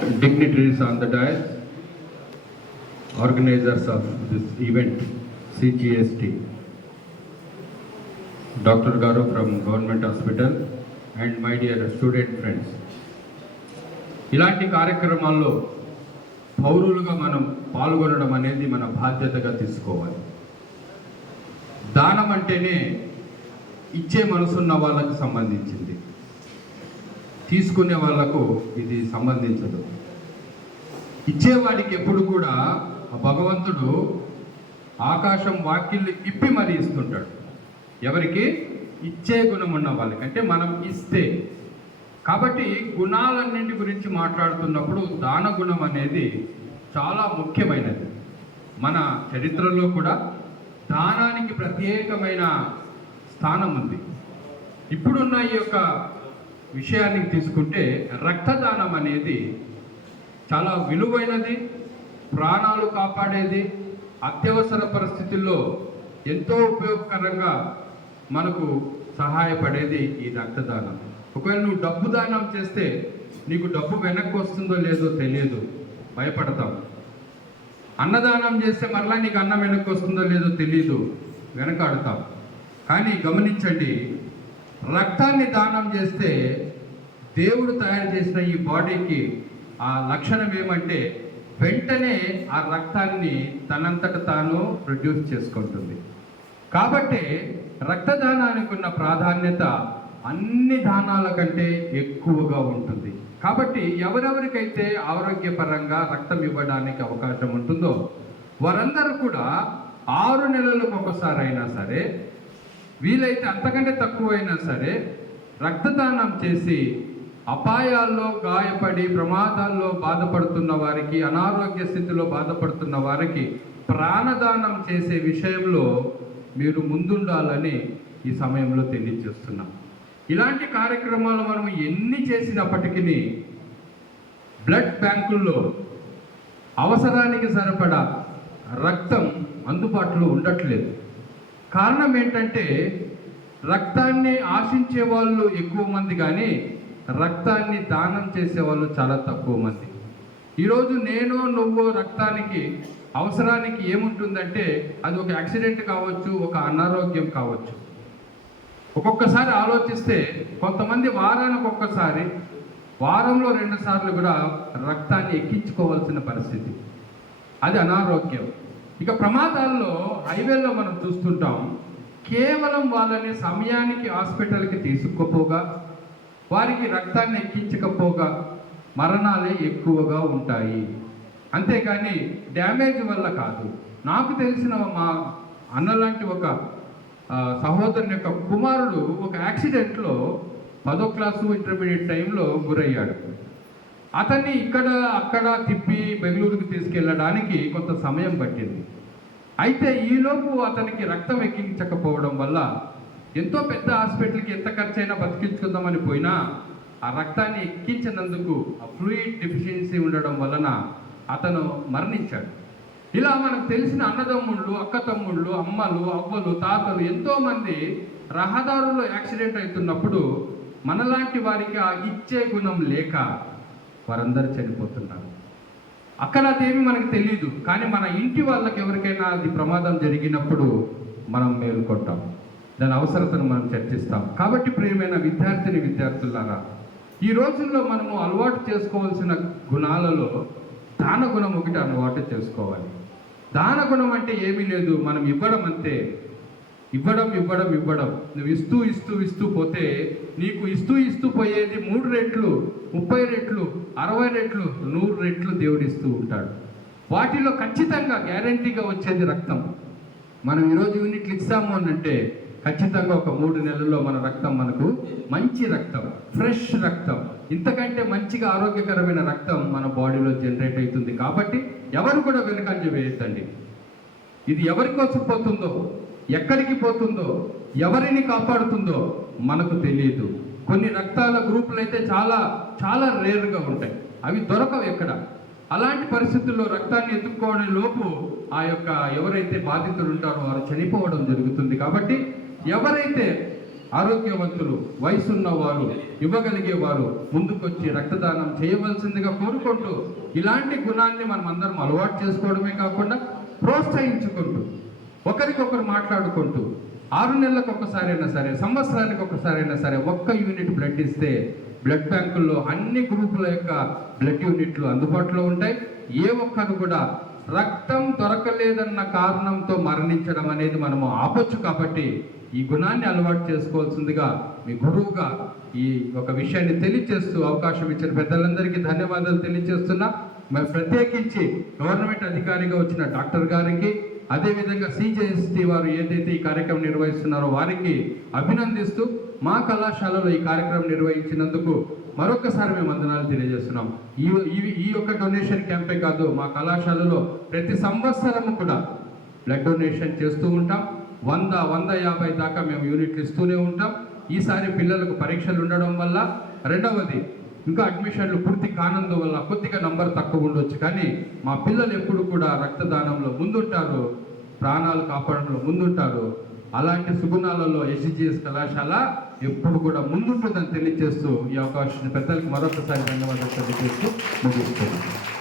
dignitaries on the dais, organizers of this event, CGST, Dr. Garu from Government Hospital, and my dear student friends. ఇలాంటి కార్యక్రమాల్లో పౌరులుగా మనం పాల్గొనడం అనేది మన బాధ్యతగా తీసుకోవాలి. దానం అంటేనే ఇచ్చే మనసున్న వాళ్ళకు సంబంధించింది, తీసుకునే వాళ్లకు ఇది సంబంధించదు. ఇచ్చేవాడికి ఎప్పుడు కూడా భగవంతుడు ఆకాశం వాకిళ్ళు ఇప్పి మరీ ఇస్తుంటాడు. ఎవరికి? ఇచ్చే గుణం ఉన్న వాళ్ళకి, అంటే మనం ఇస్తే. కాబట్టి గుణాలన్నింటి గురించి మాట్లాడుతున్నప్పుడు దాన గుణం అనేది చాలా ముఖ్యమైనది. మన చరిత్రలో కూడా దానానికి ప్రత్యేకమైన స్థానం ఉంది. ఇప్పుడున్న ఈ యొక్క విషయానికి తీసుకుంటే రక్తదానం అనేది చాలా విలువైనది, ప్రాణాలు కాపాడేది, అత్యవసర పరిస్థితుల్లో ఎంతో ఉపయోగకరంగా మనకు సహాయపడేది ఈ రక్తదానం. ఒకవేళ నువ్వు డబ్బు దానం చేస్తే నీకు డబ్బు వెనక్కి వస్తుందో లేదో తెలియదు, భయపడతావు. అన్నదానం చేస్తే మరలా నీకు అన్నం వెనక్కి వస్తుందో లేదో తెలియదు, వెనకాడుతావు. కానీ గమనించండి, రక్తాన్ని దానం చేస్తే దేవుడు తయారు చేసిన ఈ బాడీకి ఆ లక్షణం ఏమంటే వెంటనే ఆ రక్తాన్ని తనంతట తాను ప్రొడ్యూస్ చేసుకుంటుంది. కాబట్టి రక్తదానానికి ఉన్న ప్రాధాన్యత అన్ని దానాల కంటే ఎక్కువగా ఉంటుంది. కాబట్టి ఎవరెవరికైతే ఆరోగ్యపరంగా రక్తం ఇవ్వడానికి అవకాశం ఉంటుందో వారందరూ కూడా 6 నెలలకు ఒకసారి అయినా సరే, వీలైతే అంతకంటే తక్కువైనా సరే రక్తదానం చేసి అపాయాల్లో గాయపడి ప్రమాదాల్లో బాధపడుతున్న వారికి, అనారోగ్య స్థితిలో బాధపడుతున్న వారికి ప్రాణదానం చేసే విషయంలో మీరు ముందుండాలని ఈ సమయంలో తెలియజేస్తున్నాం. ఇలాంటి కార్యక్రమాలు మనం ఎన్ని చేసినప్పటికీ బ్లడ్ బ్యాంకుల్లో అవసరానికి సరిపడా రక్తం అందుబాటులో ఉండట్లేదు. కారణం ఏంటంటే రక్తాన్ని ఆశించే వాళ్ళు ఎక్కువ మంది, కానీ రక్తాన్ని దానం చేసే వాళ్ళు చాలా తక్కువ మంది. ఈరోజు నేను నువ్వు రక్తానికి అవసరానికి ఏముంటుందంటే అది ఒక యాక్సిడెంట్ కావచ్చు, ఒక అనారోగ్యం కావచ్చు. ఒక్కొక్కసారి ఆలోచిస్తే కొంతమంది వారానికి ఒక్కసారి, వారంలో 2 సార్లు కూడా రక్తాన్ని ఎక్కించుకోవాల్సిన పరిస్థితి. అది అనారోగ్యం. ఇక ప్రమాదాల్లో హైవేల్లో మనం చూస్తుంటాం, కేవలం వాళ్ళని సమయానికి హాస్పిటల్కి తీసుకుపోగా, వారికి రక్తాన్ని ఎక్కించకపోగా మరణాలే ఎక్కువగా ఉంటాయి. అంతేకాని డ్యామేజ్ వల్ల కాదు. నాకు తెలిసిన మా అన్నలాంటి ఒక సహోదరుని యొక్క కుమారుడు ఒక యాక్సిడెంట్లో 10వ క్లాసు ఇంటర్మీడియట్ టైంలో గురయ్యాడు. అతన్ని ఇక్కడ అక్కడ తిప్పి బెంగళూరుకి తీసుకెళ్ళడానికి కొంత సమయం పట్టింది. అయితే ఈలోపు అతనికి రక్తం ఎక్కించకపోవడం వల్ల ఎంతో పెద్ద హాస్పిటల్కి ఎంత ఖర్చైనా బతికించుకుందామని పోయినా ఆ రక్తాన్ని ఎక్కించినందుకు ఆ ఫ్లూయిడ్ డెఫిషియన్సీ ఉండడం వలన అతను మరణించాడు. ఇలా మనకు తెలిసిన అన్నదమ్ముళ్ళు, అక్క తమ్ముళ్ళు, అమ్మలు, అవ్వలు, తాతలు ఎంతోమంది రహదారుల్లో యాక్సిడెంట్ అవుతున్నప్పుడు మనలాంటి వారికి ఆ ఇచ్చే గుణం లేక వారందరూ చనిపోతున్నారు. అక్కడ అదేమి మనకు తెలియదు, కానీ మన ఇంటి వాళ్ళకి ఎవరికైనా అది ప్రమాదం జరిగినప్పుడు మనం మేలుకొంటాం, దాని అవసరతను మనం చర్చిస్తాం. కాబట్టి ప్రియమైన విద్యార్థులారా, ఈ రోజుల్లో మనము అలవాటు చేసుకోవాల్సిన గుణాలలో దాన గుణం ఒకటి అలవాటు చేసుకోవాలి. దాన గుణం అంటే ఏమీ లేదు, మనం ఇవ్వడం అంతే. ఇవ్వడం. నువ్వు ఇస్తూ పోతే నీకు ఇస్తూ పోయేది 3 రెట్లు, 30 రెట్లు, 60 రెట్లు, 100 రెట్లు దేవుడిస్తూ ఉంటాడు. వాటిలో ఖచ్చితంగా గ్యారంటీగా వచ్చేది రక్తం. మనం ఈరోజు యూనిట్లు ఇస్తాము అని అంటే ఖచ్చితంగా ఒక 3 నెలల్లో మన రక్తం మనకు మంచి రక్తం, ఫ్రెష్ రక్తం, ఇంతకంటే మంచిగా ఆరోగ్యకరమైన రక్తం మన బాడీలో జనరేట్ అవుతుంది. కాబట్టి ఎవరు కూడా వెనుకంజ వేయద్దండి. ఇది ఎవరి కోసం పోతుందో, ఎక్కడికి పోతుందో, ఎవరిని కాపాడుతుందో మనకు తెలియదు. కొన్ని రక్తాల గ్రూపులు అయితే చాలా చాలా రేర్గా ఉంటాయి, అవి దొరకవు ఎక్కడ. అలాంటి పరిస్థితుల్లో రక్తాన్ని ఎత్తుక్కోవడం లోపు ఆ యొక్క ఎవరైతే బాధితులు ఉంటారో వారు చనిపోవడం జరుగుతుంది. కాబట్టి ఎవరైతే ఆరోగ్యవంతులు, వయసున్న వారు, ఇవ్వగలిగే వారు ముందుకొచ్చి రక్తదానం చేయవలసిందిగా కోరుకుంటూ, ఇలాంటి గుణాన్ని మనం అందరం అలవాటు చేసుకోవడమే కాకుండా ప్రోత్సహించుకుంటూ, ఒకరికొకరు మాట్లాడుకుంటూ 6 నెలలకు ఒకసారైనా సరే, సంవత్సరానికి ఒకసారైనా సరే ఒక్క యూనిట్ బ్లడ్ ఇస్తే బ్లడ్ బ్యాంకుల్లో అన్ని గ్రూపుల యొక్క బ్లడ్ యూనిట్లు అందుబాటులో ఉంటాయి. ఏ ఒక్కరు కూడా రక్తం దొరకలేదన్న కారణంతో మరణించడం అనేది మనము ఆపొచ్చు. కాబట్టి ఈ గుణాన్ని అలవాటు చేసుకోవాల్సిందిగా మీ గురువుగా ఈ ఒక విషయాన్ని తెలియజేస్తూ అవకాశం ఇచ్చిన పెద్దలందరికీ ధన్యవాదాలు తెలియజేస్తున్నా. మరి ప్రత్యేకించి గవర్నమెంట్ అధికారిగా వచ్చిన డాక్టర్ గారికి, అదేవిధంగా సిజేఎస్టీ వారు ఏదైతే ఈ కార్యక్రమం నిర్వహిస్తున్నారో వారికి అభినందిస్తూ, మా కళాశాలలో ఈ కార్యక్రమం నిర్వహించినందుకు మరొకసారి మేము వందనాలు తెలియజేస్తున్నాం. ఈ యొక్క డొనేషన్ క్యాంపే కాదు, మా కళాశాలలో ప్రతి సంవత్సరము కూడా బ్లడ్ డొనేషన్ చేస్తూ ఉంటాం. 100-150 దాకా మేము యూనిట్లు ఇస్తూనే ఉంటాం. ఈసారి పిల్లలకు పరీక్షలు ఉండడం వల్ల, రెండవది ఇంకా అడ్మిషన్లు పూర్తి కానందు వల్ల కొద్దిగా నంబర్ తక్కువ ఉండొచ్చు. కానీ మా పిల్లలు ఎప్పుడు కూడా రక్తదానంలో ముందుంటారు, ప్రాణాలు కాపాడంలో ముందుంటారు. అలాంటి సుగుణాలలో ఎస్జిఎస్ కళాశాల ఎప్పుడు కూడా ముందుంటుందని తెలియజేస్తూ ఈ అవకాశం పెద్దలకు మరొకసారి ధన్యవాదాలు తెలియజేస్తూ ముగిస్తున్నాను.